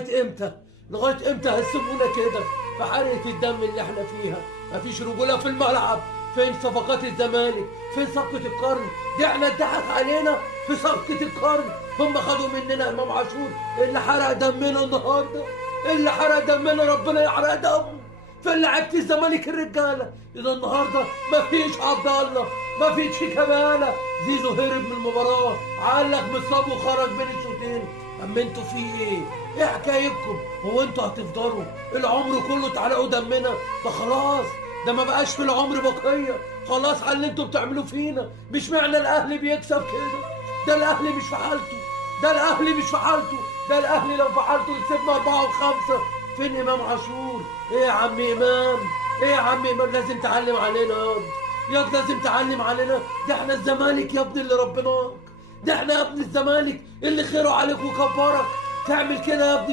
لغايه امتى؟ لغايه امتى هتسيبونا كده في حرقه الدم اللي احنا فيها؟ مفيش رجوله في الملعب. فين صفقات الزمالك؟ فين صفقه القرن؟ دي احنا اتضحك علينا في صفقه القرن. هم خدوا مننا امام عاشور اللي حرق دمنا النهارده، اللي حرق دمنا ربنا يحرق دمه. فين لعيبه الزمالك الرجاله؟ اذا النهارده مفيش عبد الله، مفيش شيكابالا. زيزو هرب من المباراه، علق مصاب وخرج بين الشوطين. اما انتوا في ايه؟ ايه حكايتكم؟ هو انتوا هتفضلوا العمر كله تعلقوا دمنا؟ ده خلاص، ده ما بقاش في العمر بقيه. خلاص على اللي انتوا بتعملوه فينا. مش معنى الاهلي بيكسب كده. ده الاهلي مش في حالته، ده الاهلي مش في حالته، ده الاهلي لو في حالته يكسبنا 4 و5. فين امام عاشور؟ ايه يا عم امام؟ ايه يا عم امام؟ لازم تعلم علينا ياض، لازم تعلم علينا. ده احنا الزمالك يا ابني اللي ربناك، ده احنا يا ابني الزمالك اللي خيره عليك وكبرك. تعمل كده يا ابني